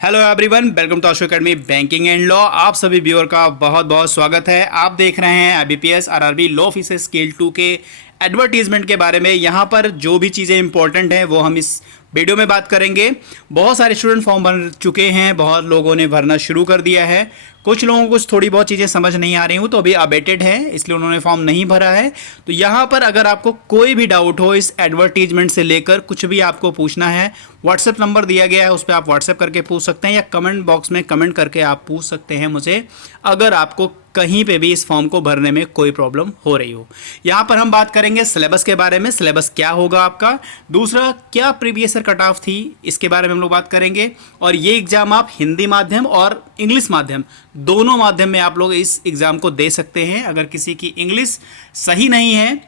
Hello everyone, welcome to Ashu academy banking and law. आप सभी viewer का बहुत बहुत स्वागत है। आप देख रहे हैं IBPS RRB law officer scale 2 के एडवर्टीजमेंट के बारे में। यहाँ पर जो भी चीज़ें इंपॉर्टेंट हैं वो हम इस वीडियो में बात करेंगे। बहुत सारे स्टूडेंट फॉर्म भर चुके हैं, बहुत लोगों ने भरना शुरू कर दिया है। कुछ लोगों को कुछ थोड़ी बहुत चीज़ें समझ नहीं आ रही हूँ तो अभी अबेटेड है, इसलिए उन्होंने फॉर्म नहीं भरा है। तो यहाँ पर अगर आपको कोई भी डाउट हो इस एडवर्टीजमेंट से लेकर कुछ भी आपको पूछना है, व्हाट्सएप नंबर दिया गया है, उस पर आप व्हाट्सएप करके पूछ सकते हैं या कमेंट बॉक्स में कमेंट करके आप पूछ सकते हैं मुझे, अगर आपको कहीं पे भी इस फॉर्म को भरने में कोई प्रॉब्लम हो रही हो। यहाँ पर हम बात करेंगे सिलेबस के बारे में, सिलेबस क्या होगा आपका, दूसरा क्या प्रीवियस ईयर कट ऑफ थी इसके बारे में हम लोग बात करेंगे। और ये एग्ज़ाम आप हिंदी माध्यम और इंग्लिश माध्यम दोनों माध्यम में आप लोग इस एग्ज़ाम को दे सकते हैं। अगर किसी की इंग्लिश सही नहीं है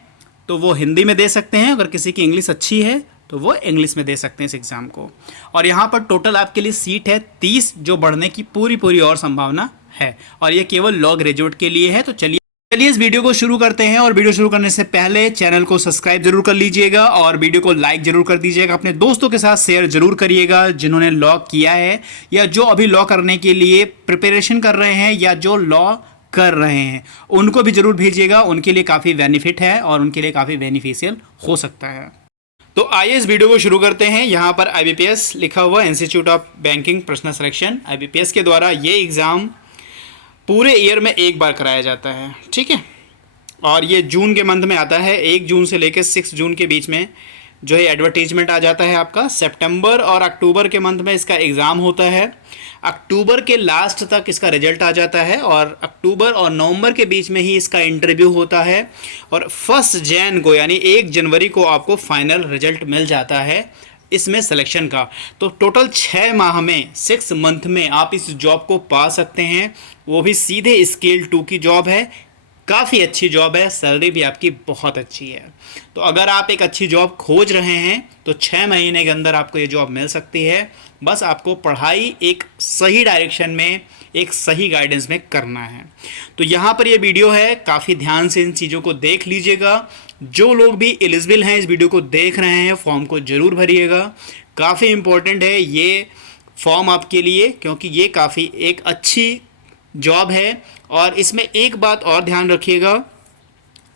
तो वो हिंदी में दे सकते हैं, अगर किसी की इंग्लिश अच्छी है तो वो इंग्लिश में दे सकते हैं इस एग्ज़ाम को। और यहाँ पर टोटल आपके लिए सीट है 30, जो बढ़ने की पूरी और संभावना है, और ये केवल लॉ ग्रेजुएट के लिए है। तो चलिए इस वीडियो को शुरू करते हैं। और वीडियो शुरू करने से पहले चैनल को सब्सक्राइब जरूर कर लीजिएगा और वीडियो को लाइक जरूर कर दीजिएगा। अपने दोस्तों के साथ शेयर जरूर करिएगा जिन्होंने लॉ किया है या जो अभी लॉ करने के लिए प्रिपरेशन कर रहे हैं या जो लॉ कर रहे हैं, उनको भी जरूर भेजिएगा। उनके लिए काफ़ी बेनिफिट है और उनके लिए काफ़ी बेनिफिशियल हो सकता है। तो आइए इस वीडियो को शुरू करते हैं। यहाँ पर IBPS लिखा हुआ, institute of banking personal selection. IBPS के द्वारा ये एग्ज़ाम पूरे ईयर में एक बार कराया जाता है, ठीक है। और ये जून के मंथ में आता है, 1 जून से लेकर 6 जून के बीच में जो है एडवर्टीजमेंट आ जाता है आपका। सितंबर और अक्टूबर के मंथ में इसका एग्ज़ाम होता है। अक्टूबर के लास्ट तक इसका रिजल्ट आ जाता है और अक्टूबर और नवंबर के बीच में ही इसका इंटरव्यू होता है। और 1 जैन को यानी 1 जनवरी को आपको फाइनल रिजल्ट मिल जाता है इसमें सिलेक्शन का। तो टोटल 6 माह में, 6 मंथ में आप इस जॉब को पा सकते हैं, वो भी सीधे स्केल 2 की जॉब है। काफ़ी अच्छी जॉब है, सैलरी भी आपकी बहुत अच्छी है। तो अगर आप एक अच्छी जॉब खोज रहे हैं तो 6 महीने के अंदर आपको ये जॉब मिल सकती है। बस आपको पढ़ाई एक सही डायरेक्शन में, एक सही गाइडेंस में करना है। तो यहाँ पर ये वीडियो है, काफ़ी ध्यान से इन चीज़ों को देख लीजिएगा। जो लोग भी एलिजिबल हैं इस वीडियो को देख रहे हैं, फॉर्म को ज़रूर भरिएगा। काफ़ी इम्पोर्टेंट है ये फॉर्म आपके लिए, क्योंकि ये काफ़ी एक अच्छी जॉब है। और इसमें एक बात और ध्यान रखिएगा,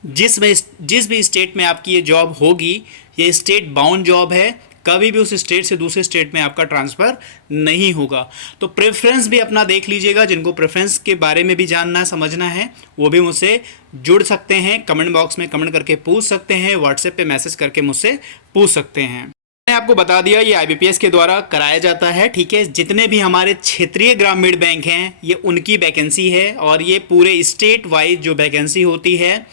जिस भी स्टेट में आपकी ये जॉब होगी, ये स्टेट बाउंड जॉब है। कभी भी उस स्टेट से दूसरे स्टेट में आपका ट्रांसफ़र नहीं होगा। तो प्रेफरेंस भी अपना देख लीजिएगा। जिनको प्रेफरेंस के बारे में भी जानना समझना है वो भी मुझसे जुड़ सकते हैं, कमेंट बॉक्स में कमेंट करके पूछ सकते हैं, व्हाट्सएप पे मैसेज करके मुझसे पूछ सकते हैं। मैंने आपको बता दिया ये IBPS के द्वारा कराया जाता है, ठीक है। जितने भी हमारे क्षेत्रीय ग्रामीण बैंक हैं ये उनकी वैकेंसी है। और ये पूरे स्टेट वाइज जो वैकेंसी होती है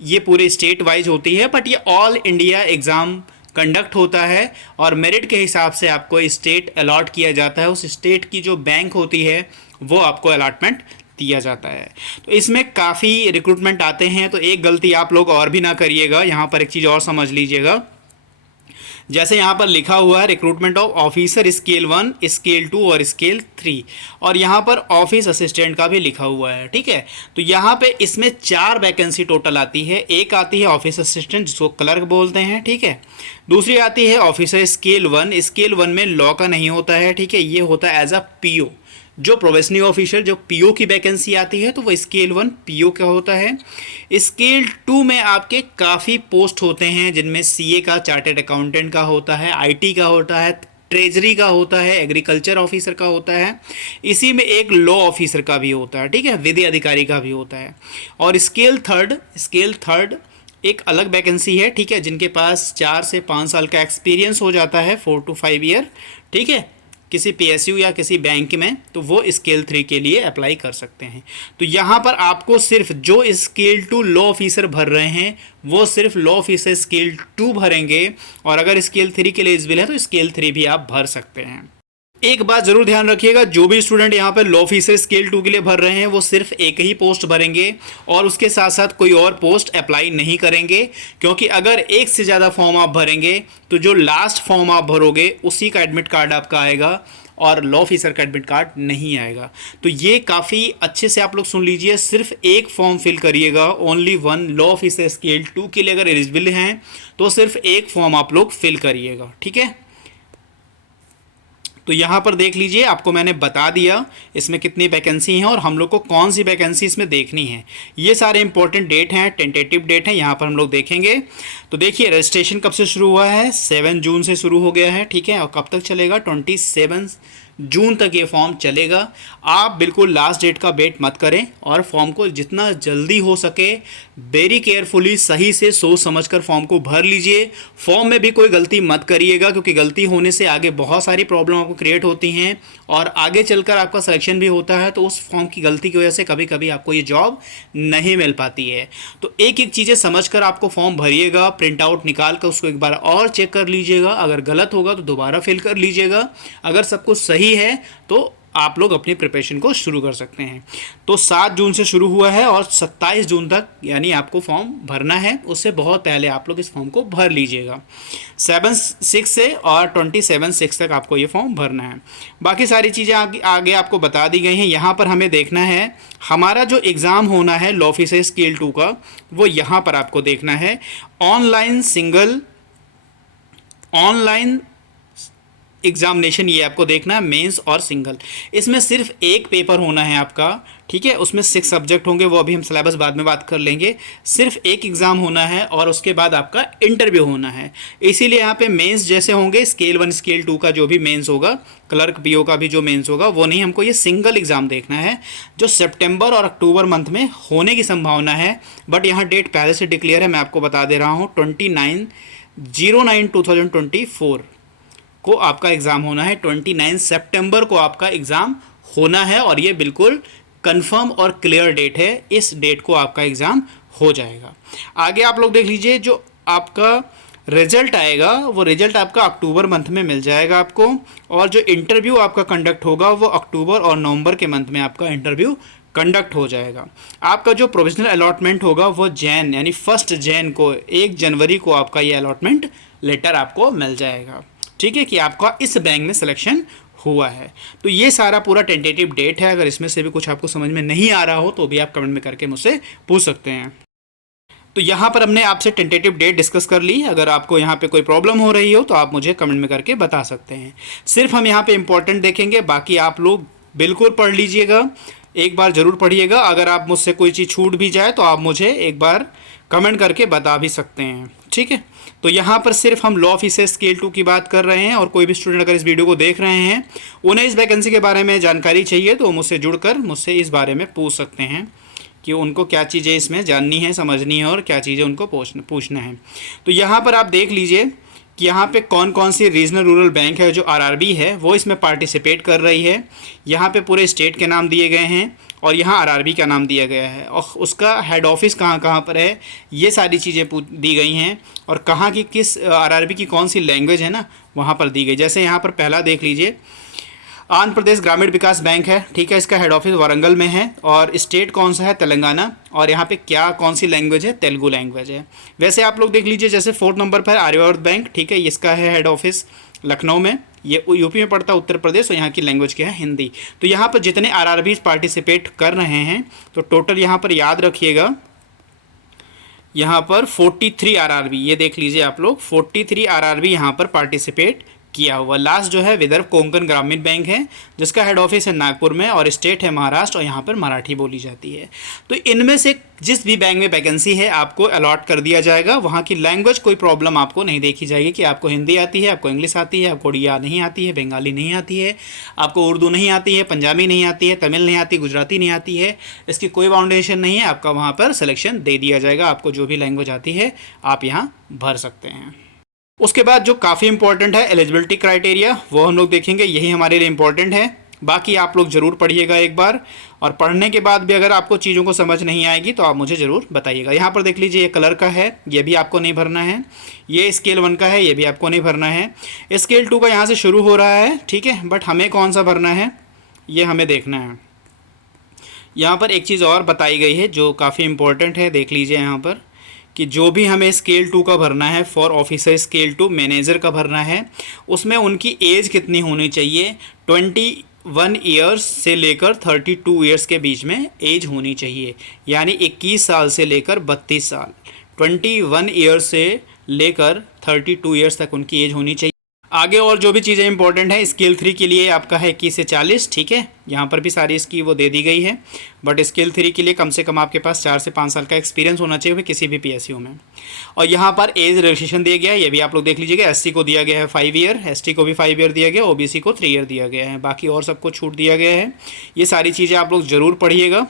ये पूरे स्टेट वाइज होती है, बट ये ऑल इंडिया एग्ज़ाम कंडक्ट होता है और मेरिट के हिसाब से आपको स्टेट अलॉट किया जाता है। उस स्टेट की जो बैंक होती है वो आपको अलॉटमेंट दिया जाता है। तो इसमें काफ़ी रिक्रूटमेंट आते हैं, तो एक गलती आप लोग और भी ना करिएगा। यहाँ पर एक चीज़ और समझ लीजिएगा, जैसे यहाँ पर लिखा हुआ है recruitment of officer scale 1, scale 2 और स्केल 3, और यहाँ पर ऑफिस असिस्टेंट का भी लिखा हुआ है, ठीक है। तो यहाँ पे इसमें 4 वैकेंसी टोटल आती है। एक आती है ऑफिस असिस्टेंट जिसको क्लर्क बोलते हैं, ठीक है। दूसरी आती है ऑफिसर स्केल 1। स्केल 1 में लॉ का नहीं होता है, ठीक है, ये होता है एज अ PO। जो प्रोबेशनरी ऑफिसर जो PO की वैकेंसी आती है तो वो स्केल 1 PO का होता है। स्केल 2 में आपके काफ़ी पोस्ट होते हैं, जिनमें CA का, चार्टेड अकाउंटेंट का होता है, IT का होता है, ट्रेजरी का होता है, एग्रीकल्चर ऑफिसर का होता है, इसी में एक लॉ ऑफिसर का भी होता है, ठीक है, विधि अधिकारी का भी होता है। और स्केल थर्ड एक अलग वैकेंसी है, ठीक है, जिनके पास 4 से 5 साल का एक्सपीरियंस हो जाता है, 4 to 5 ईयर, ठीक है, किसी PSU या किसी बैंक में, तो वो स्केल 3 के लिए अप्लाई कर सकते हैं। तो यहाँ पर आपको सिर्फ जो स्केल 2 लॉ ऑफिसर भर रहे हैं वो सिर्फ लॉ ऑफिसर स्केल 2 भरेंगे, और अगर स्केल 3 के लिए एलिजिबल है तो स्केल 3 भी आप भर सकते हैं। एक बात जरूर ध्यान रखिएगा, जो भी स्टूडेंट यहाँ पर लॉ ऑफिसर स्केल 2 के लिए भर रहे हैं वो सिर्फ एक ही पोस्ट भरेंगे और उसके साथ साथ कोई और पोस्ट अप्लाई नहीं करेंगे, क्योंकि अगर एक से ज़्यादा फॉर्म आप भरेंगे तो जो लास्ट फॉर्म आप भरोगे उसी का एडमिट कार्ड आपका आएगा और लॉ ऑफिसर का एडमिट कार्ड नहीं आएगा। तो ये काफ़ी अच्छे से आप लोग सुन लीजिए, सिर्फ एक फॉर्म फिल करिएगा, ओनली 1। लॉ ऑफिसर स्केल 2 के लिए अगर एलिजिबल हैं तो सिर्फ एक फॉर्म आप लोग फिल करिएगा, ठीक है। तो यहाँ पर देख लीजिए, आपको मैंने बता दिया इसमें कितनी वैकेंसी हैं और हम लोग को कौन सी वैकेंसी इसमें देखनी है। ये सारे इंपॉर्टेंट डेट हैं, टेंटेटिव डेट हैं, यहाँ पर हम लोग देखेंगे। तो देखिए रजिस्ट्रेशन कब से शुरू हुआ है, 7 जून से शुरू हो गया है, ठीक है। और कब तक चलेगा, 27 जून तक ये फॉर्म चलेगा। आप बिल्कुल लास्ट डेट का वेट मत करें और फॉर्म को जितना जल्दी हो सके वेरी केयरफुली, सही से सोच समझकर फॉर्म को भर लीजिए। फॉर्म में भी कोई गलती मत करिएगा, क्योंकि गलती होने से आगे बहुत सारी प्रॉब्लम आपको क्रिएट होती हैं और आगे चलकर आपका सिलेक्शन भी होता है, तो उस फॉर्म की गलती की वजह से कभी कभी आपको ये जॉब नहीं मिल पाती है। तो एक एक चीज़ें समझकर आपको फॉर्म भरिएगा, प्रिंट आउट निकाल कर उसको एक बार और चेक कर लीजिएगा। अगर गलत होगा तो दोबारा फिल कर लीजिएगा। अगर सब कुछ सही है तो आप लोग अपनी प्रिपरेशन को शुरू कर सकते हैं। तो 7 जून से शुरू हुआ है और 27 जून तक यानी आपको फॉर्म भरना है, उससे बहुत पहले आप लोग इस फॉर्म को भर लीजिएगा। 7/6 से और 27/6 तक आपको ये फॉर्म भरना है। बाकी सारी चीज़ें आगे आपको बता दी गई हैं। यहाँ पर हमें देखना है हमारा जो एग्ज़ाम होना है लॉ ऑफिसर स्केल 2 का, वो यहाँ पर आपको देखना है। ऑनलाइन एग्जामिनेशन ये आपको देखना है, मेंस और सिंगल। इसमें सिर्फ एक पेपर होना है आपका, ठीक है। उसमें 6 सब्जेक्ट होंगे, वो अभी हम सिलेबस बाद में बात कर लेंगे। सिर्फ एक एग्ज़ाम होना है और उसके बाद आपका इंटरव्यू होना है। इसीलिए यहाँ पे मेंस जैसे होंगे, स्केल 1 स्केल 2 का जो भी मेंस होगा, क्लर्क पीओ का भी जो मेंस होगा, वो नहीं, हमको ये सिंगल एग्ज़ाम देखना है जो सितंबर और अक्टूबर मंथ में होने की संभावना है। बट यहाँ डेट पहले से डिक्लेयर है, मैं आपको बता दे रहा हूँ। 29/09/2024 को आपका एग्ज़ाम होना है। 29 सितंबर को आपका एग्ज़ाम होना है और ये बिल्कुल कंफर्म और क्लियर डेट है। इस डेट को आपका एग्ज़ाम हो जाएगा। आगे आप लोग देख लीजिए, जो आपका रिजल्ट आएगा वो रिजल्ट आपका अक्टूबर मंथ में मिल जाएगा आपको, और जो इंटरव्यू आपका कंडक्ट होगा वो अक्टूबर और नवंबर के मंथ में आपका इंटरव्यू कंडक्ट हो जाएगा। आपका जो प्रोविजनल अलॉटमेंट होगा वो जैन यानी 1 जैन को, 1 जनवरी को आपका ये अलॉटमेंट लेटर आपको मिल जाएगा, ठीक है, कि आपका इस बैंक में सिलेक्शन हुआ है। तो ये सारा पूरा टेंटेटिव डेट है। अगर इसमें से भी कुछ आपको समझ में नहीं आ रहा हो तो भी आप कमेंट में करके मुझसे पूछ सकते हैं। तो यहाँ पर हमने आपसे टेंटेटिव डेट डिस्कस कर ली। अगर आपको यहाँ पे कोई प्रॉब्लम हो रही हो तो आप मुझे कमेंट में करके बता सकते हैं। सिर्फ हम यहाँ पे इंपॉर्टेंट देखेंगे, बाकी आप लोग बिल्कुल पढ़ लीजिएगा, एक बार ज़रूर पढ़िएगा। अगर आप मुझसे कोई चीज़ छूट भी जाए तो आप मुझे एक बार कमेंट करके बता भी सकते हैं, ठीक है। तो यहाँ पर सिर्फ हम लॉ ऑफिसर स्केल 2 की बात कर रहे हैं, और कोई भी स्टूडेंट अगर इस वीडियो को देख रहे हैं, उन्हें इस वैकेंसी के बारे में जानकारी चाहिए तो मुझसे जुड़कर मुझसे इस बारे में पूछ सकते हैं कि उनको क्या चीज़ें इसमें जाननी है, समझनी है और क्या चीज़ें उनको पूछना है। तो यहाँ पर आप देख लीजिए कि यहाँ पे कौन कौन सी रीजनल रूरल बैंक है जो आरआरबी है वो इसमें पार्टिसिपेट कर रही है। यहाँ पे पूरे स्टेट के नाम दिए गए हैं और यहाँ आरआरबी का नाम दिया गया है, और उसका हेड ऑफिस कहाँ कहाँ पर है, ये सारी चीज़ें दी गई हैं, और कहाँ की किस आरआरबी की कौन सी लैंग्वेज है ना वहाँ पर दी गई। जैसे यहाँ पर पहला देख लीजिए, आंध्र प्रदेश ग्रामीण विकास बैंक है, ठीक है, इसका हेड ऑफिस वारंगल में है, और स्टेट कौन सा है, तेलंगाना, और यहाँ पे क्या कौन सी लैंग्वेज है, तेलुगु लैंग्वेज है। वैसे आप लोग देख लीजिए, जैसे 4 नंबर पर आर्यवर्त बैंक, ठीक है, इसका है हेड ऑफिस लखनऊ में, ये यूपी में पड़ता है, उत्तर प्रदेश, और यहाँ की लैंग्वेज क्या है, हिंदी। तो यहाँ पर जितने आरआरबीज पार्टिसिपेट कर रहे हैं तो टोटल यहाँ पर याद रखिएगा, यहाँ पर 43 आरआरबी, ये देख लीजिए आप लोग, 43 आरआरबी यहाँ पर पार्टिसिपेट किया हुआ। लास्ट जो है विदर्भ कोंकण ग्रामीण बैंक है, जिसका हेड ऑफिस है नागपुर में, और स्टेट है महाराष्ट्र, और यहाँ पर मराठी बोली जाती है। तो इनमें से जिस भी बैंक में वैकेंसी है आपको अलॉट कर दिया जाएगा। वहाँ की लैंग्वेज कोई प्रॉब्लम आपको नहीं देखी जाएगी कि आपको हिंदी आती है, आपको इंग्लिश आती है, आपको उड़िया नहीं आती है, बंगाली नहीं आती है, आपको उर्दू नहीं आती है, पंजाबी नहीं आती है, तमिल नहीं आती, गुजराती नहीं आती है। इसकी कोई बाउंडेशन नहीं है, आपका वहाँ पर सिलेक्शन दे दिया जाएगा। आपको जो भी लैंग्वेज आती है आप यहाँ भर सकते हैं। उसके बाद जो काफ़ी इंपॉर्टेंट है एलिजिबिलिटी क्राइटेरिया, वो हम लोग देखेंगे, यही हमारे लिए इंपॉर्टेंट है। बाकी आप लोग ज़रूर पढ़िएगा एक बार, और पढ़ने के बाद भी अगर आपको चीज़ों को समझ नहीं आएगी तो आप मुझे ज़रूर बताइएगा। यहाँ पर देख लीजिए, ये कलर का है, ये भी आपको नहीं भरना है। ये स्केल 1 का है, ये भी आपको नहीं भरना है। स्केल 2 का यहाँ से शुरू हो रहा है, ठीक है, बट हमें कौन सा भरना है ये हमें देखना है। यहाँ पर एक चीज़ और बताई गई है जो काफ़ी इंपॉर्टेंट है, देख लीजिए यहाँ पर, कि जो भी हमें स्केल 2 का भरना है, फॉर ऑफिसर स्केल 2 मैनेजर का भरना है, उसमें उनकी एज कितनी होनी चाहिए, 21 ईयर्स से लेकर 32 ईयर्स के बीच में एज होनी चाहिए। यानी 21 साल से लेकर 32 साल, 21 ईयर्स से लेकर 32 ईयर्स तक उनकी एज होनी चाहिए। आगे और जो भी चीज़ें इंपॉर्टेंट है, स्केल 3 के लिए आपका है 21 से 40, ठीक है। यहाँ पर भी सारी इसकी वो दे दी गई है, बट स्केल 3 के लिए कम से कम आपके पास 4 से 5 साल का एक्सपीरियंस होना चाहिए किसी भी पीएसयू में। और यहाँ पर एज रिलैक्सेशन दिया गया है, ये भी आप लोग देख लीजिएगा। एससी को दिया गया है 5 ईयर, एसटी को भी 5 ईयर दिया गया, ओबीसी को 3 ईयर दिया गया है, बाकी और सबको छूट दिया गया है। ये सारी चीज़ें आप लोग ज़रूर पढ़िएगा,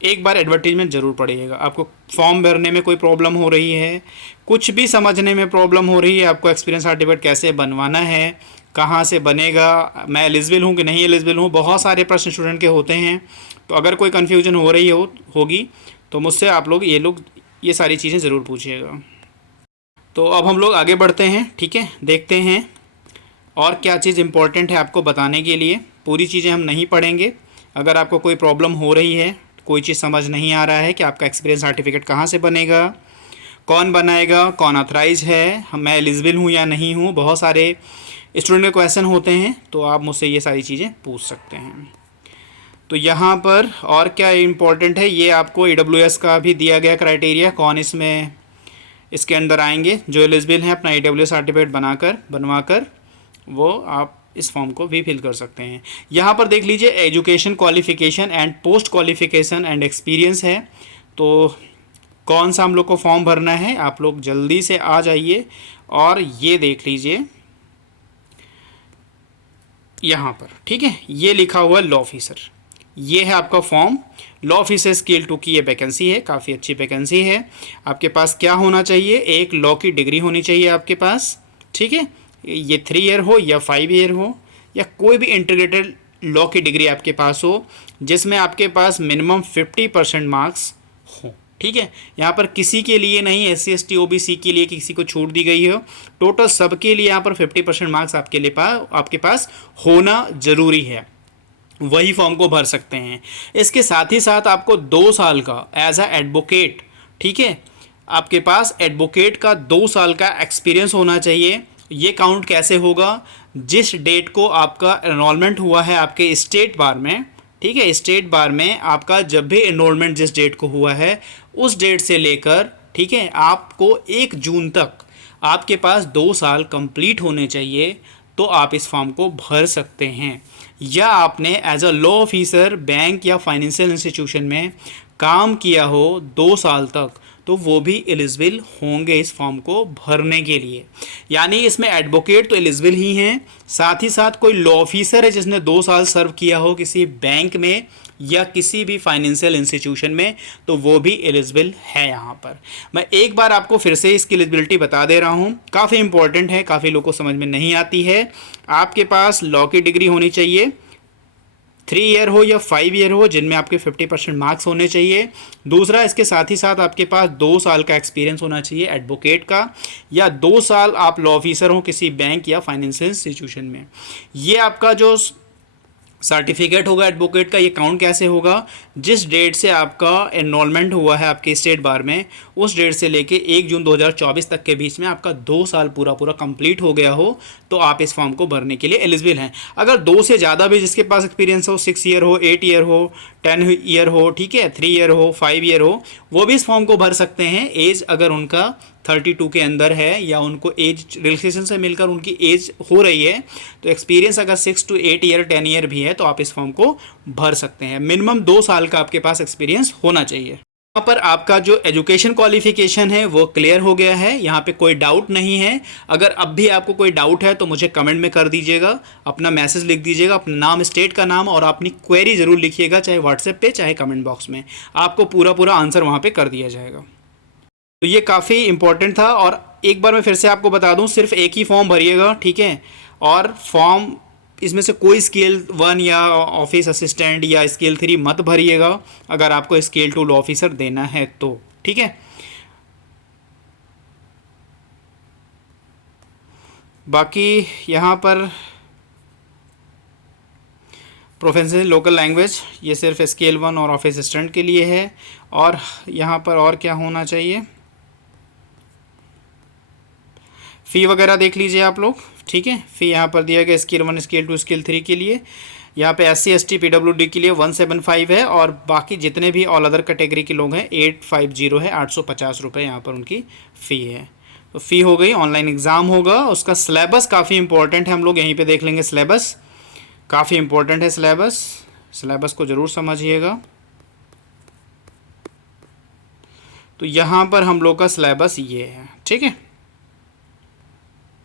एक बार एडवर्टीजमेंट ज़रूर पढ़िएगा। आपको फॉर्म भरने में कोई प्रॉब्लम हो रही है, कुछ भी समझने में प्रॉब्लम हो रही है, आपको एक्सपीरियंस सर्टिफिकेट कैसे बनवाना है, कहाँ से बनेगा, मैं एलिजिबल हूँ कि नहीं एलिजिबल हूँ, बहुत सारे प्रश्न स्टूडेंट के होते हैं। तो अगर कोई कन्फ्यूजन हो रही होगी तो मुझसे आप लोग ये सारी चीज़ें ज़रूर पूछिएगा। तो अब हम लोग आगे बढ़ते हैं, ठीक है। देखते हैं और क्या चीज़ इम्पोर्टेंट है आपको बताने के लिए। पूरी चीज़ें हम नहीं पढ़ेंगे। अगर आपको कोई प्रॉब्लम हो रही है, कोई चीज़ समझ नहीं आ रहा है कि आपका एक्सपीरियंस सर्टिफिकेट कहाँ से बनेगा, कौन बनाएगा, कौन ऑथराइज है, मैं एलिजिबल हूँ या नहीं हूँ, बहुत सारे स्टूडेंट के क्वेश्चन होते हैं, तो आप मुझसे ये सारी चीज़ें पूछ सकते हैं। तो यहाँ पर और क्या इम्पोर्टेंट है, ये आपको EWS का भी दिया गया क्राइटेरिया, कौन इसके अंदर आएंगे। जो एलिजिबल हैं अपना EWS सर्टिफिकेट बनवाकर वो आप इस फॉर्म को भी फिल कर सकते हैं। यहाँ पर देख लीजिए education qualification and post qualification and experience है। तो कौन सा हम लोग को फॉर्म भरना है, आप लोग जल्दी से आ जाइए और ये देख लीजिए यहाँ पर, ठीक है। ये लिखा हुआ लॉ ऑफिसर, ये है आपका फॉर्म। लॉ ऑफिसर स्केल 2 की ये वैकेंसी है, काफ़ी अच्छी वैकेंसी है। आपके पास क्या होना चाहिए, एक लॉ की डिग्री होनी चाहिए आपके पास, ठीक है। ये 3 ईयर हो या 5 ईयर हो या कोई भी इंटीग्रेटेड लॉ की डिग्री आपके पास हो जिसमें आपके पास मिनिमम 50% मार्क्स हो, ठीक है। यहाँ पर किसी के लिए नहीं, SC ST OBC के लिए किसी को छूट दी गई हो, टोटल सबके लिए यहाँ पर 50% मार्क्स आपके पास होना ज़रूरी है, वही फॉर्म को भर सकते हैं। इसके साथ ही साथ आपको 2 साल का एज अ एडवोकेट, ठीक है, आपके पास एडवोकेट का 2 साल का एक्सपीरियंस होना चाहिए। ये काउंट कैसे होगा, जिस डेट को आपका एनरोलमेंट हुआ है आपके स्टेट बार में, ठीक है, स्टेट बार में आपका जब भी एनरोलमेंट जिस डेट को हुआ है उस डेट से लेकर, ठीक है, आपको 1 जून तक आपके पास 2 साल कंप्लीट होने चाहिए, तो आप इस फॉर्म को भर सकते हैं। या आपने as a law officer bank या फाइनेंशियल इंस्टीट्यूशन में काम किया हो 2 साल तक, तो वो भी एलिजिबल होंगे इस फॉर्म को भरने के लिए। यानी इसमें एडवोकेट तो एलिजिबल ही हैं, साथ ही साथ कोई लॉ ऑफिसर है जिसने 2 साल सर्व किया हो किसी बैंक में या किसी भी फाइनेंशियल इंस्टीट्यूशन में, तो वो भी एलिजिबल है। यहाँ पर मैं एक बार आपको फिर से इसकी एलिजिबिलिटी बता दे रहा हूँ, काफ़ी इंपॉर्टेंट है, काफ़ी लोगों को समझ में नहीं आती है। आपके पास लॉ की डिग्री होनी चाहिए, 3 ईयर हो या 5 ईयर हो, जिनमें आपके 50% मार्क्स होने चाहिए। दूसरा, इसके साथ ही साथ आपके पास 2 साल का एक्सपीरियंस होना चाहिए एडवोकेट का, या 2 साल आप लॉ ऑफिसर हो किसी बैंक या फाइनेंशियल इंस्टीट्यूशन में। ये आपका जो सर्टिफिकेट होगा एडवोकेट का, ये काउंट कैसे होगा, जिस डेट से आपका एनरोलमेंट हुआ है आपके स्टेट बार में उस डेट से लेके 1 जून 2024 तक के बीच में आपका 2 साल पूरा कंप्लीट हो गया हो, तो आप इस फॉर्म को भरने के लिए एलिजिबल हैं। अगर 2 से ज़्यादा भी जिसके पास एक्सपीरियंस हो, 6 ईयर हो, 8 ईयर हो, 10 ईयर हो, ठीक है, 3 ईयर हो, 5 ईयर हो, वो भी इस फॉर्म को भर सकते हैं। एज अगर उनका 32 के अंदर है या उनको एज रिलैक्सेशन से मिलकर उनकी एज हो रही है, तो एक्सपीरियंस अगर 6 to 8 ईयर 10 ईयर भी है, तो आप इस फॉर्म को भर सकते हैं। मिनिमम 2 साल का आपके पास एक्सपीरियंस होना चाहिए। यहाँ पर आपका जो एजुकेशन क्वालिफिकेशन है वो क्लियर हो गया है, यहाँ पे कोई डाउट नहीं है। अगर अब भी आपको कोई डाउट है तो मुझे कमेंट में कर दीजिएगा, अपना मैसेज लिख दीजिएगा, अपना नाम, स्टेट का नाम और अपनी क्वेरी ज़रूर लिखिएगा, चाहे व्हाट्सएप पे चाहे कमेंट बॉक्स में, आपको पूरा आंसर वहाँ पर कर दिया जाएगा। तो ये काफ़ी इंपॉर्टेंट था। और एक बार मैं फिर से आपको बता दूं, सिर्फ एक ही फॉर्म भरिएगा, ठीक है, और फॉर्म इसमें से कोई स्केल 1 या ऑफिस असिस्टेंट या स्केल 3 मत भरिएगा अगर आपको स्केल 2 लॉ ऑफिसर देना है तो, ठीक है। बाकी यहाँ पर प्रोफेशनल लोकल लैंग्वेज, ये सिर्फ स्केल 1 और ऑफिस असिस्टेंट के लिए है। और यहाँ पर और क्या होना चाहिए, फ़ी वगैरह देख लीजिए आप लोग, ठीक है। फ़ी यहाँ पर दिया गया स्केल 1, स्केल 2, स्केल 3 के लिए। यहाँ पे SC ST PWD के लिए 175 है और बाकी जितने भी ऑल अदर कैटेगरी के लोग हैं 850 है, 850 रुपये यहाँ पर उनकी फ़ी है। तो फ़ी हो गई, ऑनलाइन एग्ज़ाम होगा। उसका सिलेबस काफ़ी इंपॉर्टेंट है, हम लोग यहीं पे देख लेंगे। सिलेबस काफ़ी इंपॉर्टेंट है, सिलेबस को ज़रूर समझिएगा। तो यहाँ पर हम लोग का सिलेबस ये है, ठीक है।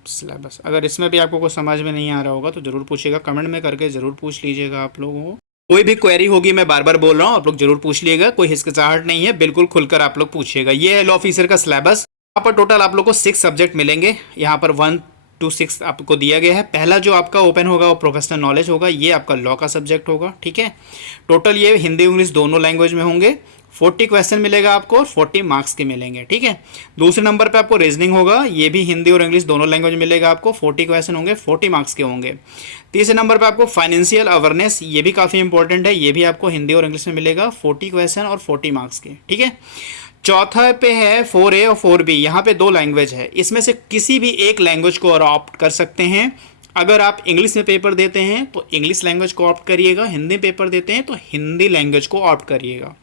सिलेबस अगर इसमें भी आपको कुछ समझ में नहीं आ रहा होगा तो ज़रूर पूछिएगा, कमेंट में करके ज़रूर पूछ लीजिएगा आप लोगों को। कोई भी क्वेरी होगी, मैं बार बार बोल रहा हूँ, आप लोग जरूर पूछ लिएगा, कोई हिचकिचाहट नहीं है, बिल्कुल खुलकर आप लोग पूछिएगा। ये है लॉ ऑफिसर का सिलेबस। यहाँ पर टोटल आप लोग को 6 सब्जेक्ट मिलेंगे, यहाँ पर 1 to 6 आपको दिया गया है। पहला जो आपका ओपन होगा वो प्रोफेशनल नॉलेज होगा, ये आपका लॉ का सब्जेक्ट होगा, ठीक है। टोटल ये हिंदी इंग्लिश दोनों लैंग्वेज में होंगे। 40 क्वेश्चन मिलेगा आपको और 40 मार्क्स के मिलेंगे, ठीक है। दूसरे नंबर पे आपको रीजनिंग होगा, ये भी हिंदी और इंग्लिश दोनों लैंग्वेज में मिलेगा आपको। 40 क्वेश्चन होंगे, 40 मार्क्स के होंगे। तीसरे नंबर पे आपको फाइनेंशियल अवेयरनेस, ये भी काफ़ी इंपॉर्टेंट है, ये भी आपको हिंदी और इंग्लिश में मिलेगा, 40 क्वेश्चन और 40 मार्क्स के, ठीक है। चौथा पे है 4A और 4B, यहाँ पे 2 लैंग्वेज है, इसमें से किसी भी एक लैंग्वेज को ऑप्ट कर सकते हैं। अगर आप इंग्लिश में पेपर देते हैं तो इंग्लिश लैंग्वेज को ऑप्ट करिएगा, हिंदी में पेपर देते हैं तो हिंदी लैंग्वेज को ऑप्ट करिएगा।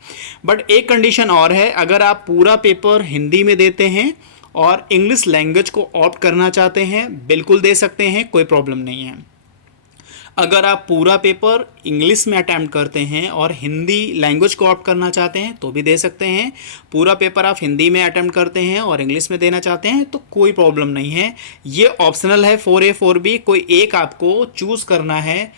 बट एक कंडीशन और है, अगर आप पूरा पेपर हिंदी में देते हैं और इंग्लिश लैंग्वेज को ऑप्ट करना चाहते हैं, बिल्कुल दे सकते हैं, कोई प्रॉब्लम नहीं है। अगर आप पूरा पेपर इंग्लिश में अटैम्प्ट करते हैं और हिंदी लैंग्वेज को ऑप्ट करना चाहते हैं तो भी दे सकते हैं। पूरा पेपर आप हिंदी में अटैम्प्ट करते हैं और इंग्लिश में देना चाहते हैं तो कोई प्रॉब्लम नहीं है, ये ऑप्शनल है। 4A 4B कोई एक आपको चूज़ करना है।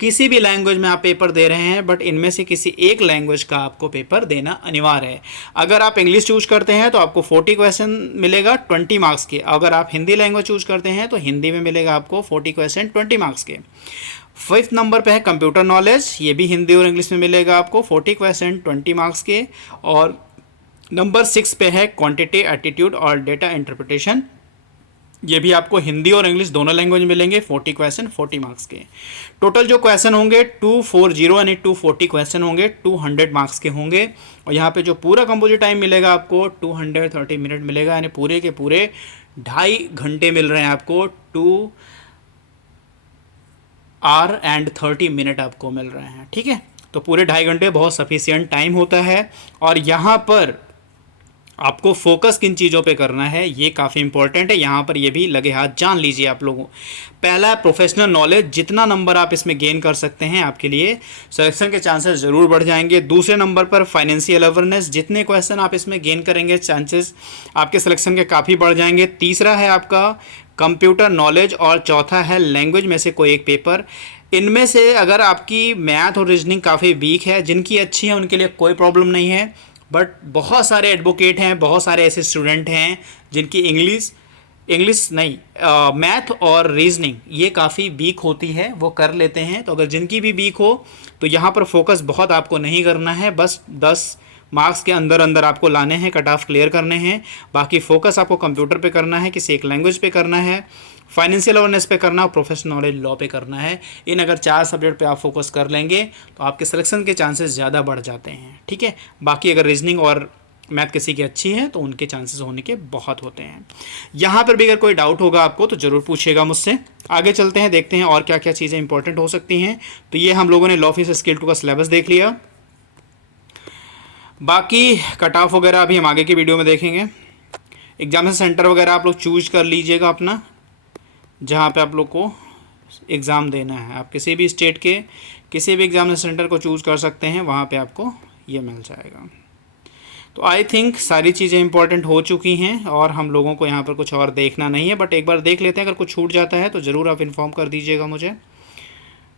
किसी भी लैंग्वेज में आप पेपर दे रहे हैं, बट इनमें से किसी एक लैंग्वेज का आपको पेपर देना अनिवार्य है। अगर आप इंग्लिश चूज करते हैं तो आपको 40 क्वेश्चन मिलेगा 20 मार्क्स के। अगर आप हिंदी लैंग्वेज चूज करते हैं तो हिंदी में मिलेगा आपको 40 क्वेश्चन 20 मार्क्स के। 5th नंबर पे है कंप्यूटर नॉलेज, ये भी हिंदी और इंग्लिश में मिलेगा आपको, 40 क्वेश्चन 20 मार्क्स के। और नंबर 6 पे है क्वांटिटी एटीट्यूड और डेटा इंटरप्रिटेशन, ये भी आपको हिंदी और इंग्लिश दोनों लैंग्वेज में मिलेंगे, 40 क्वेश्चन 40 मार्क्स के। टोटल जो क्वेश्चन होंगे 240 यानी 240 क्वेश्चन होंगे, 200 मार्क्स के होंगे। और यहाँ पे जो पूरा कंपोजिट टाइम मिलेगा आपको 230 मिनट मिलेगा, यानी पूरे के पूरे 2.5 घंटे मिल रहे हैं आपको। 2 आवर एंड 30 मिनट आपको मिल रहे हैं, ठीक है। तो पूरे 2.5 घंटे बहुत सफिशियंट टाइम होता है। और यहाँ पर आपको फोकस किन चीज़ों पे करना है ये काफ़ी इंपॉर्टेंट है, यहाँ पर ये भी लगे हाथ जान लीजिए आप लोगों। पहला प्रोफेशनल नॉलेज, जितना नंबर आप इसमें गेन कर सकते हैं आपके लिए सिलेक्शन के चांसेस ज़रूर बढ़ जाएंगे। दूसरे नंबर पर फाइनेंशियल अवेयरनेस, जितने क्वेश्चन आप इसमें गेन करेंगे चांसेस आपके सिलेक्शन के काफ़ी बढ़ जाएंगे। तीसरा है आपका कंप्यूटर नॉलेज और चौथा है लैंग्वेज में से कोई एक पेपर। इनमें से अगर आपकी मैथ और रीजनिंग काफ़ी वीक है, जिनकी अच्छी है उनके लिए कोई प्रॉब्लम नहीं है, बट बहुत सारे एडवोकेट हैं, बहुत सारे ऐसे स्टूडेंट हैं जिनकी इंग्लिश नहीं मैथ और रीजनिंग ये काफ़ी वीक होती है, वो कर लेते हैं। तो अगर जिनकी भी वीक हो तो यहाँ पर फोकस बहुत आपको नहीं करना है, बस 10 मार्क्स के अंदर अंदर आपको लाने हैं, कट ऑफ क्लियर करने हैं। बाकी फोकस आपको कंप्यूटर पे करना है, किसी एक लैंग्वेज पे करना है, फाइनेंशियल अवेयरनेस पे करना है, प्रोफेशनल नॉलेज लॉ पे करना है। इन अगर 4 सब्जेक्ट पे आप फोकस कर लेंगे तो आपके सिलेक्शन के चांसेस ज़्यादा बढ़ जाते हैं, ठीक है। बाकी अगर रीजनिंग और मैथ किसी की अच्छी है तो उनके चांसेस होने के बहुत होते हैं। यहाँ पर भी अगर कोई डाउट होगा आपको तो ज़रूर पूछिएगा मुझसे। आगे चलते हैं, देखते हैं और क्या क्या चीज़ें इंपॉर्टेंट हो सकती हैं। तो ये हम लोगों ने लॉ ऑफिसर स्केल 2 का सिलेबस देख लिया। बाकी कट ऑफ वगैरह अभी हम आगे की वीडियो में देखेंगे। एग्जामिनेशन सेंटर वगैरह आप लोग चूज कर लीजिएगा अपना, जहाँ पे आप लोग को एग्ज़ाम देना है। आप किसी भी स्टेट के किसी भी एग्जामिनेशन सेंटर को चूज़ कर सकते हैं, वहाँ पे आपको ये मिल जाएगा। तो आई थिंक सारी चीज़ें इंपॉर्टेंट हो चुकी हैं और हम लोगों को यहाँ पर कुछ और देखना नहीं है, बट एक बार देख लेते हैं। अगर कुछ छूट जाता है तो ज़रूर आप इन्फॉर्म कर दीजिएगा मुझे।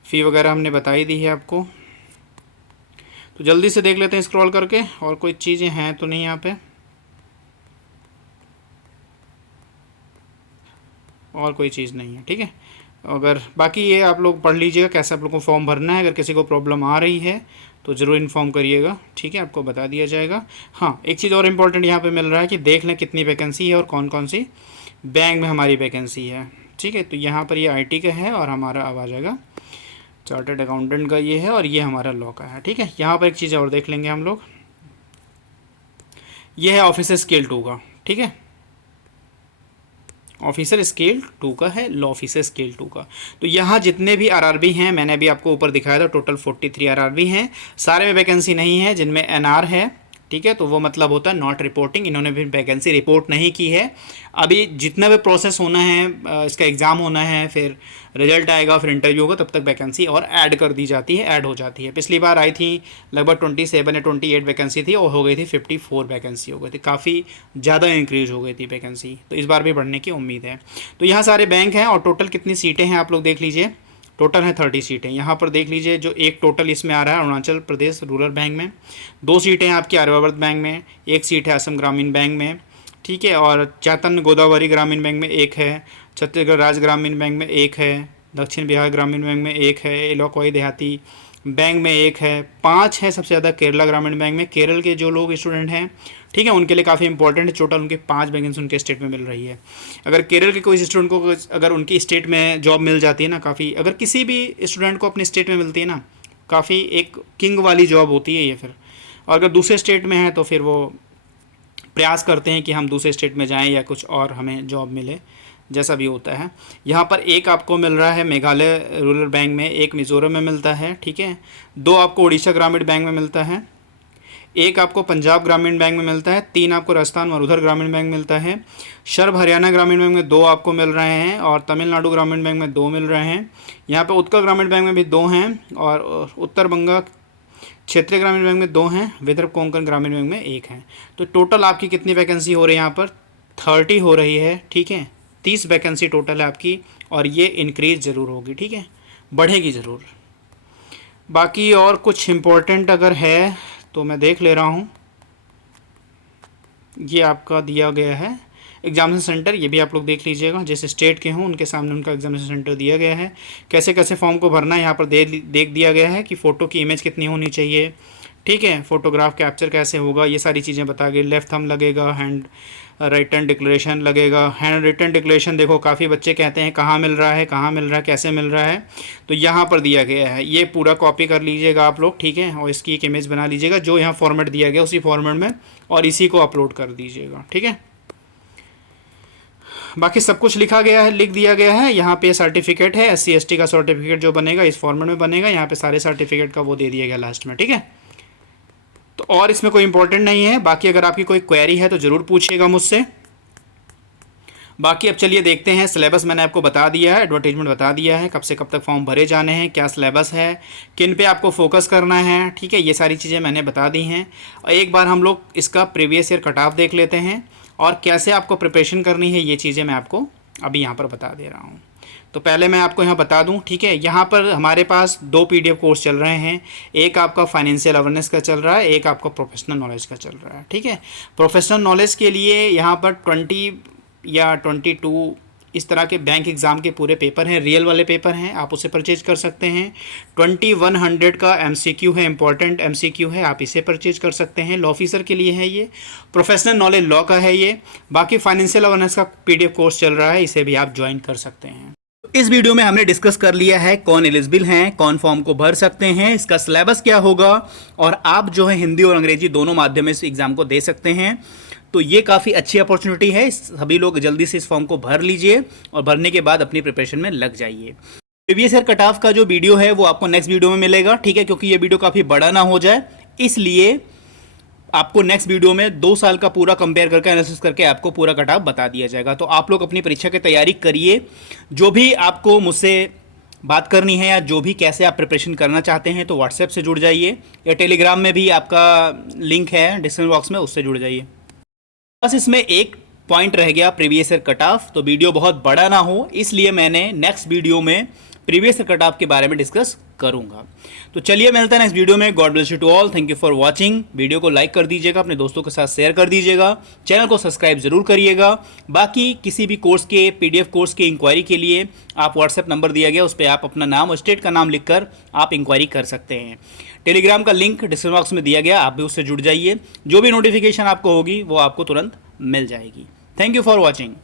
फ़ी वगैरह हमने बताई दी है आपको, तो जल्दी से देख लेते हैं स्क्रॉल करके, और कोई चीज़ें हैं तो नहीं यहाँ पे, और कोई चीज़ नहीं है, ठीक है। अगर बाकी ये आप लोग पढ़ लीजिएगा कैसे आप लोग को फॉर्म भरना है। अगर किसी को प्रॉब्लम आ रही है तो ज़रूर इन्फॉर्म करिएगा, ठीक है, आपको बता दिया जाएगा। हाँ, एक चीज़ और इम्पोर्टेंट यहाँ पे मिल रहा है कि देख लें कितनी वैकेंसी है और कौन कौन सी बैंक में हमारी वैकेंसी है, ठीक है। तो यहाँ पर ये IT का है और हमारा अब आ जाएगा चार्टर्ड अकाउंटेंट का ये है, और ये हमारा लॉ का है, ठीक है। यहाँ पर एक चीज़ और देख लेंगे हम लोग, ये है ऑफिसर स्केल 2 का, ठीक है। ऑफिसर स्केल 2 का है, लॉ ऑफिसर स्केल 2 का। तो यहाँ जितने भी RRB हैं, मैंने अभी आपको ऊपर दिखाया था, टोटल 43 RRB हैं। सारे में वैकेंसी नहीं है, जिनमें NR है ठीक है, तो वो मतलब होता है नॉट रिपोर्टिंग, इन्होंने भी वैकेंसी रिपोर्ट नहीं की है। अभी जितना भी प्रोसेस होना है, इसका एग्ज़ाम होना है, फिर रिजल्ट आएगा, फिर इंटरव्यू होगा, तब तक वैकेंसी और ऐड कर दी जाती है, ऐड हो जाती है। पिछली बार आई थी लगभग 27 या 28 वैकेंसी थी और हो गई थी 54 वैकेंसी हो गई थी, काफ़ी ज़्यादा इंक्रीज हो गई थी वैकेंसी, तो इस बार भी बढ़ने की उम्मीद है। तो यहाँ सारे बैंक हैं और टोटल कितनी सीटें हैं आप लोग देख लीजिए। टोटल है 30 सीटें। यहाँ पर देख लीजिए जो एक टोटल इसमें आ रहा है अरुणाचल प्रदेश रूरल बैंक में, 2 सीटें हैं आपकी आर्यव्रत बैंक में, 1 सीट है असम ग्रामीण बैंक में, ठीक है, और चैतन्य गोदावरी ग्रामीण बैंक में 1 है, छत्तीसगढ़ राज्य ग्रामीण बैंक में 1 है, दक्षिण बिहार ग्रामीण बैंक में 1 है, इलाकाई देहाती बैंक में 1 है, 5 है सबसे ज़्यादा केरला ग्रामीण बैंक में। केरल के जो लोग स्टूडेंट हैं, ठीक है, उनके लिए काफ़ी इंपॉर्टेंट है, टोटल उनके 5 वैकेंसी उनके स्टेट में मिल रही है। अगर केरल के कोई स्टूडेंट को अगर उनकी स्टेट में जॉब मिल जाती है ना, काफ़ी, अगर किसी भी स्टूडेंट को अपने स्टेट में मिलती है ना, काफ़ी एक किंग वाली जॉब होती है ये फिर। और अगर दूसरे स्टेट में है तो फिर वो प्रयास करते हैं कि हम दूसरे स्टेट में जाएं या कुछ और हमें जॉब मिले, जैसा भी होता है। यहाँ पर 1 आपको मिल रहा है मेघालय रूरल बैंक में, 1 मिज़ोरम में मिलता है, ठीक है, 2 आपको उड़ीसा ग्रामीण बैंक में मिलता है, 1 आपको पंजाब ग्रामीण बैंक में मिलता है, 3 आपको राजस्थान मरुधर ग्रामीण बैंक मिलता है, सर्व हरियाणा ग्रामीण बैंक में 2 आपको मिल रहे हैं और तमिलनाडु ग्रामीण बैंक में 2 मिल रहे हैं। यहाँ पे उत्कल ग्रामीण बैंक में भी 2 हैं और उत्तर बंगा क्षेत्रीय ग्रामीण बैंक में 2 हैं, विदर्भ कोंकण ग्रामीण बैंक में 1 है। तो टोटल आपकी कितनी वैकेंसी हो रही है यहाँ पर? 30 हो रही है, ठीक है, 30 वैकेंसी टोटल है आपकी और ये इंक्रीज ज़रूर होगी, ठीक है, बढ़ेगी ज़रूर। बाकी और कुछ इम्पोर्टेंट अगर है तो मैं देख ले रहा हूँ। ये आपका दिया गया है एग्जामिनेशन सेंटर, ये भी आप लोग देख लीजिएगा, जैसे स्टेट के हों उनके सामने उनका एग्जामिनेशन सेंटर दिया गया है। कैसे कैसे फॉर्म को भरना है यहाँ पर देख दिया गया है कि फ़ोटो की इमेज कितनी होनी चाहिए, ठीक है, फ़ोटोग्राफ कैप्चर कैसे होगा, ये सारी चीज़ें बता गई। लेफ्ट थंब लगेगा, हैंड रिटन डिक्लेरेशन लगेगा। हैंड रिटन डिक्लेरेशन देखो काफ़ी बच्चे कहते हैं कहाँ मिल रहा है, कहाँ मिल रहा है, कैसे मिल रहा है, तो यहाँ पर दिया गया है, ये पूरा कॉपी कर लीजिएगा आप लोग, ठीक है, और इसकी एक इमेज बना लीजिएगा जो यहाँ फॉर्मेट दिया गया उसी फॉर्मेट में, और इसी को अपलोड कर दीजिएगा, ठीक है। बाकी सब कुछ लिखा गया है, लिख दिया गया है। यहाँ पे सर्टिफिकेट है, SC ST का सर्टिफिकेट जो बनेगा इस फॉर्मेट में बनेगा, यहाँ पे सारे सर्टिफिकेट का वो दे दिया गया लास्ट में, ठीक है। तो और इसमें कोई इंपॉर्टेंट नहीं है। बाकी अगर आपकी कोई क्वेरी है तो ज़रूर पूछिएगा मुझसे। बाकी अब चलिए देखते हैं, सिलेबस मैंने आपको बता दिया है, एडवर्टीजमेंट बता दिया है, कब से कब तक फॉर्म भरे जाने हैं, क्या सिलेबस है, किन पे आपको फोकस करना है, ठीक है, ये सारी चीज़ें मैंने बता दी हैं। और एक बार हम लोग इसका प्रीवियस ईयर कट ऑफ देख लेते हैं और कैसे आपको प्रिपरेशन करनी है, ये चीज़ें मैं आपको अभी यहाँ पर बता दे रहा हूँ। तो पहले मैं आपको यहाँ बता दूँ, ठीक है, यहाँ पर हमारे पास 2 PDF कोर्स चल रहे हैं। एक आपका फाइनेंशियल अवेयरनेस का चल रहा है, एक आपका प्रोफेशनल नॉलेज का चल रहा है, ठीक है। प्रोफेशनल नॉलेज के लिए यहाँ पर 20 या 22 इस तरह के बैंक एग्ज़ाम के पूरे पेपर हैं, रियल वाले पेपर हैं, आप उसे परचेज कर सकते हैं। 2100 का MCQ है, इंपॉर्टेंट MCQ है, आप इसे परचेज कर सकते हैं, लॉ ऑफिसर के लिए है ये। प्रोफेशनल नॉलेज लॉ का है ये। बाकी फाइनेंशियल अवेयरनेस का PDF कोर्स चल रहा है, इसे भी आप ज्वाइन कर सकते हैं। इस वीडियो में हमने डिस्कस कर लिया है कौन एलिजिबल हैं, कौन फॉर्म को भर सकते हैं, इसका सिलेबस क्या होगा, और आप जो है हिंदी और अंग्रेजी दोनों माध्यम से एग्ज़ाम को दे सकते हैं। तो ये काफ़ी अच्छी अपॉर्चुनिटी है, सभी लोग जल्दी से इस फॉर्म को भर लीजिए और भरने के बाद अपनी प्रिपरेशन में लग जाइए। प्रीवियस ईयर कट ऑफ का जो वीडियो है वो आपको नेक्स्ट वीडियो में मिलेगा, ठीक है, क्योंकि ये वीडियो काफ़ी बड़ा ना हो जाए, इसलिए आपको नेक्स्ट वीडियो में 2 साल का पूरा कंपेयर करके एनालिसिस करके आपको पूरा कट ऑफ बता दिया जाएगा। तो आप लोग अपनी परीक्षा की तैयारी करिए। जो भी आपको मुझसे बात करनी है या जो भी कैसे आप प्रिपरेशन करना चाहते हैं तो व्हाट्सएप से जुड़ जाइए, या टेलीग्राम में भी आपका लिंक है डिस्क्रिप्शन बॉक्स में, उससे जुड़ जाइए। बस इसमें एक पॉइंट रह गया, प्रीवियस ईयर कट ऑफ। तो वीडियो बहुत बड़ा ना हो इसलिए मैंने नेक्स्ट वीडियो में प्रीवियस ईयर कट ऑफ के बारे में डिस्कस करूंगा। तो चलिए मिलते हैं नेक्स्ट वीडियो में। God bless you to all, thank you for watching. Video को लाइक कर दीजिएगा, अपने दोस्तों के साथ शेयर कर दीजिएगा, चैनल को सब्सक्राइब जरूर करिएगा। बाकी किसी भी कोर्स के PDF कोर्स की इंक्वायरी के लिए आप व्हाट्सएप नंबर दिया गया, उस पर आप अपना नाम और स्टेट का नाम लिखकर आप इंक्वायरी कर सकते हैं। टेलीग्राम का लिंक डिस्क्रिप्शन बॉक्स में दिया गया, आप भी उससे जुड़ जाइए। जो भी नोटिफिकेशन आपको होगी वो आपको तुरंत मिल जाएगी। Thank you for watching.